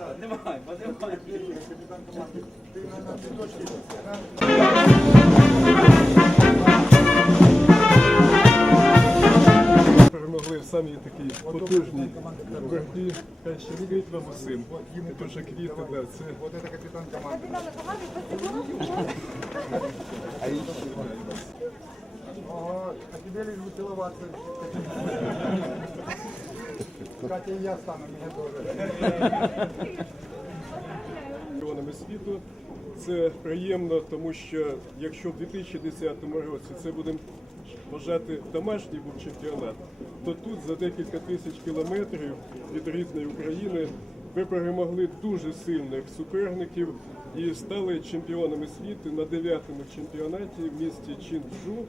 Поднимай, поднимай. Перемогли в самій такій потужній боротьбі. Хай ще світ вам усім. Це вже квіти, да, це Вот это капитан команды. Ого, а тебе лишь бы целоваться. Катя я меня тоже. чемпіонами світу. Це приємно, тому що якщо в 2010 році це будемо вважати домашній був чемпіонат, то тут за декілька тисяч кілометрів від рідної України ви перемогли дуже сильних суперників і стали чемпіонами світу на 9-му чемпіонаті в місті Чінджу,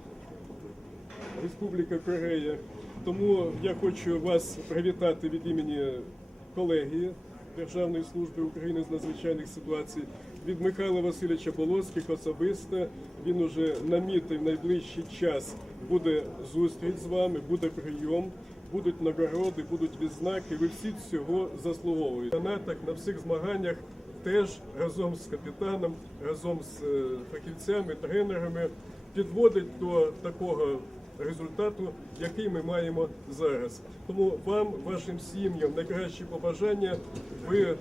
Республіка Корея. Тому я хочу вас привітати від імені колегії Державної служби України з надзвичайних ситуацій. Від Михайла Васильовича Полоцьких особисто він уже намітив найближчий час. Буде зустріч з вами, буде прийом, будуть нагороди, будуть відзнаки. Ви всі цього заслуговуєте. На так на всіх змаганнях теж разом з капітаном, разом з е, фахівцями, тренерами підводить до такого результату, який ми маємо зараз. Тому вам, вашим сім'ям, найкращі побажання. Ви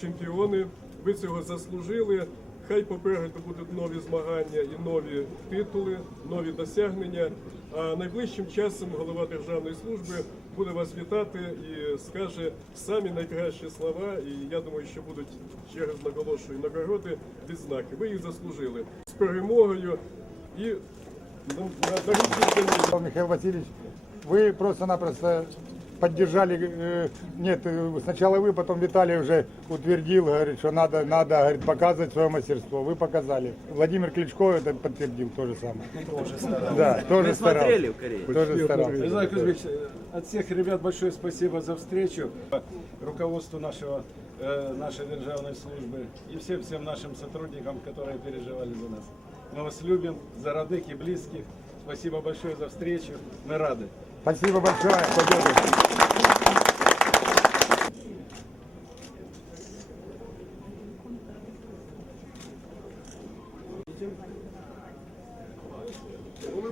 чемпіони, ви цього заслужили. Хай попереду будуть нові змагання і нові титули, нові досягнення. А найближчим часом голова державної служби буде вас вітати і скаже самі найкращі слова. І я думаю, що будуть ще раз наголошую нагороди, відзнаки. Ви їх заслужили з перемогою і на, на, на рідній землі. Михаил Васильевич, вы просто-напросто поддержали, э, нет, э, сначала вы, потом Виталий уже утвердил, говорит, что надо, надо говорит, показывать свое мастерство. Вы показали. Владимир Кличко это подтвердил то же самое. Тоже старался. Да, тоже Мы старался. смотрели в Корее. Тоже старался. Александр Кузьмич, от всех ребят большое спасибо за встречу. Руководству нашего, э, нашей державной службы и всем всем нашим сотрудникам, которые переживали за нас. Мы вас любим, за родных и близких. Спасибо большое за встречу. Мы рады. Спасибо большое.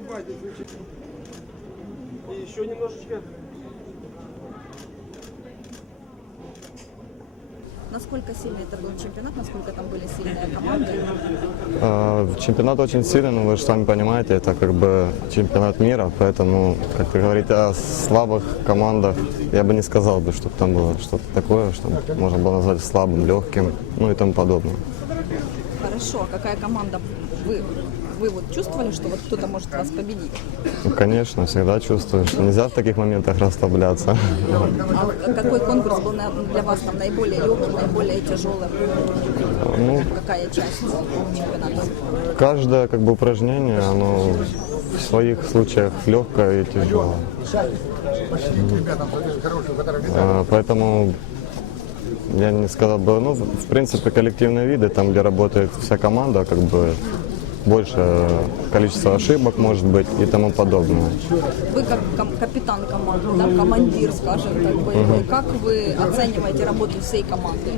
Победы. И еще немножечко Насколько сильный это был чемпионат, насколько там были сильные команды? А, Чемпионат очень сильный, но вы же сами понимаете, это как бы чемпионат мира, поэтому, как вы говорите о слабых командах, я бы не сказал бы, чтобы там было что-то такое, что можно было назвать слабым, легким, ну и тому подобное. Хорошо, а какая команда вы, вы вот чувствовали, что вот кто-то может вас победить? Ну, конечно, всегда чувствую, что нельзя в таких моментах расслабляться. А какой конкурс был на- для вас там наиболее легким, наиболее тяжелым? Ну, Какая часть чемпионата? каждое как бы упражнение, оно в своих случаях легкое и тяжелое. А, Поэтому я не сказал бы, ну, в принципе, коллективные виды, там, где работает вся команда, как бы больше количество ошибок может быть и тому подобное. Вы как капитан команды, да, командир, скажем так, боевой, как вы оцениваете работу всей команды?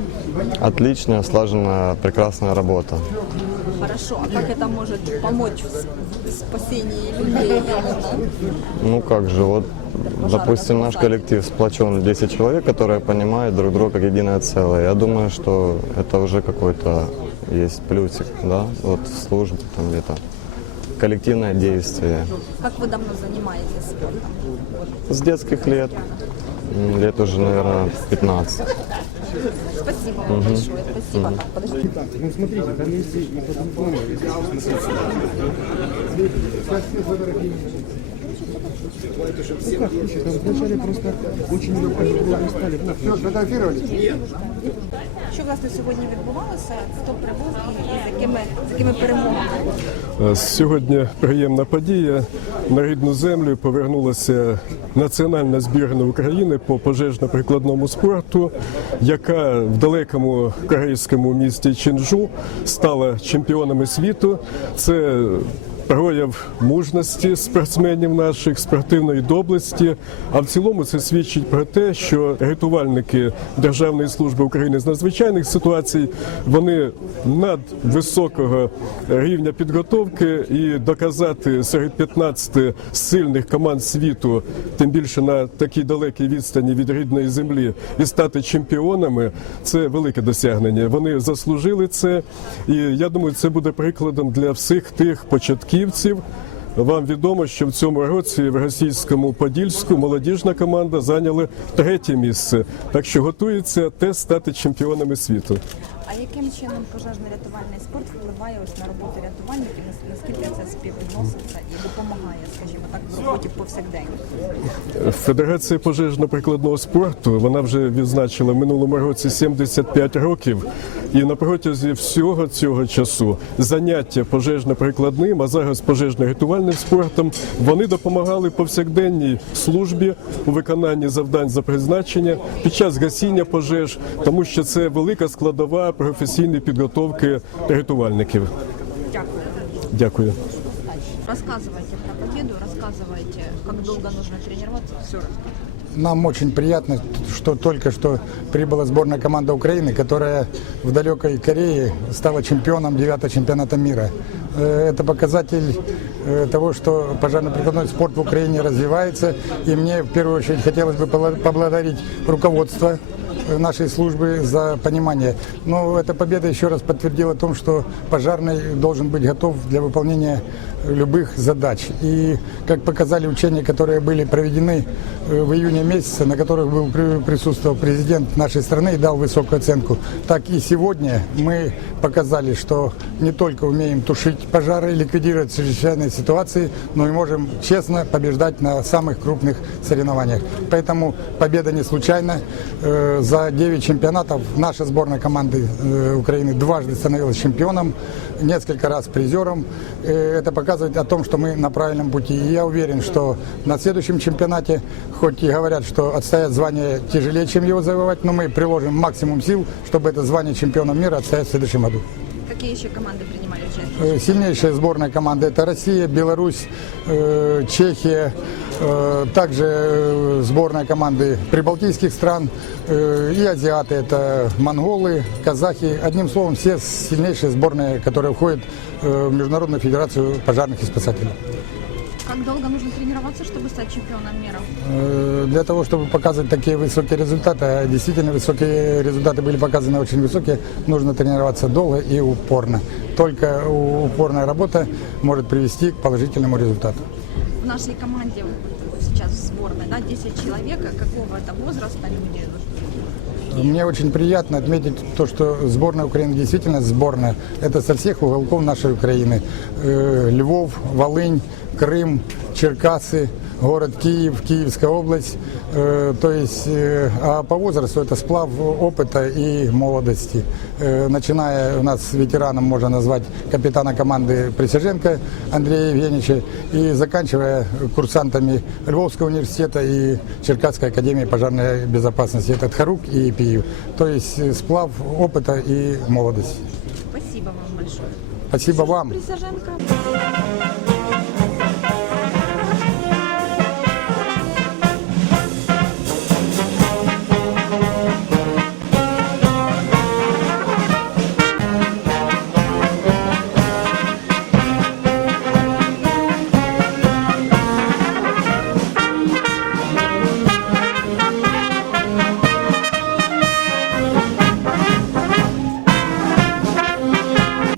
Отличная, слаженная, прекрасная работа. Хорошо, а как это может помочь в спасении людей? Ну как же, вот, допустим, наш коллектив сплочен 10 человек, которые понимают друг друга как единое целое. Я думаю, что это уже какой-то есть плюсик, да, вот в службе там где-то. Коллективное действие. Как вы давно занимаетесь спортом? С детских лет, лет уже, наверное, 15. Спасибо вам большое. Спасибо. Так, подождите. Ну смотрите, там есть и Вначале просто очень легко стали. Все, сфотографировали? Що власне сьогодні відбувалося? Хто прибув і, з якими з якими перемогами? Е, Сьогодні приємна подія. На рідну землю повернулася національна збірна України по пожежно-прикладному спорту, яка в далекому корейському місті Чінджу стала чемпіонами світу. Це прояв мужності спортсменів наших, спортивної доблесті. А в цілому це свідчить про те, що рятувальники Державної служби України з надзвичайних ситуацій вони надвисокого рівня підготовки і доказати серед 15 сильних команд світу, тим більше на такій далекій відстані від рідної землі, і стати чемпіонами це велике досягнення. Вони заслужили це, і я думаю, це буде прикладом для всіх тих початківців. Вам відомо, що в цьому році в російському Подільську молодіжна команда зайняла третє місце. Так що готується теж стати чемпіонами світу. А яким чином пожежно-рятувальний спорт впливає ось на роботу рятувальників? Нас- Наскільки це співвідноситься і допомагає, скажімо так, в роботі повсякдень? Федерація пожежно-прикладного спорту вона вже відзначила в минулому році 75 років, і на протязі всього цього часу заняття пожежно-прикладним, а зараз пожежно-рятувальним спортом вони допомагали повсякденній службі у виконанні завдань за призначення під час гасіння пожеж, тому що це велика складова професійної підготовки рятувальників. Дякую. Дякую. Рассказывайте про победу, рассказывайте, как долго нужно тренироваться, все рассказывайте. Нам очень приятно, что только что прибыла сборная команда Украины, которая в далекой Корее стала чемпионом 9 чемпионата мира. Э, Это показатель э, того, что пожарно-прикладной спорт в Украине развивается. И мне в первую очередь хотелось бы пола- поблагодарить руководство э, нашей службы за понимание. Но эта победа еще раз подтвердила о том, что пожарный должен быть готов для выполнения любых задач. И как показали учения, которые были проведены э, в июне месяце, на которых был при- присутствовал президент нашей страны и дал высокую оценку, так и сегодня мы показали, что не только умеем тушить пожары, ликвидировать чрезвычайные ситуации, но и можем честно побеждать на самых крупных соревнованиях. Поэтому победа не случайна. Э, За 9 чемпионатов наша сборная команды э, Украины дважды становилась чемпионом, несколько раз призером. Э, Это показывает о том, что мы на правильном пути. И я уверен, что на следующем чемпионате, хоть и говорят, что отстоять звание тяжелее, чем его завоевать, но мы приложим максимум сил, чтобы это звание чемпиона мира отстоять в следующем году. Какие еще команды принимали участие? Э, Сильнейшая сборная команда это Россия, Беларусь, э, Чехия, э, также э, сборная команды прибалтийских стран э, и азиаты это монголы, казахи. Одним словом, все сильнейшие сборные, которые входят э, в Международную федерацию пожарных и спасателей. Как долго нужно тренироваться, чтобы стать чемпионом мира? Э, Для того, чтобы показывать такие высокие результаты, а действительно высокие результаты были показаны очень высокие, нужно тренироваться долго и упорно. Только упорная работа может привести к положительному результату. В нашей команде сейчас в сборной, да, 10 человек, а какого это возраста люди? Мне очень приятно отметить то, что сборная Украины действительно сборная. Это со всех уголков нашей Украины. Э, Львов, Волынь, Крым, Черкасы, город Киев, Киевская область. Э, То есть, э, а по возрасту это сплав опыта и молодости. Э, Начиная у нас ветераном можно назвать капитана команды Присяженко Андрея Евгеньевича и заканчивая курсантами Львовского университета и Черкасской академии пожарной безопасности. Это Тхарук и Пиев. То есть э, сплав опыта и молодости. Спасибо вам большое. Спасибо вам. Присяженко.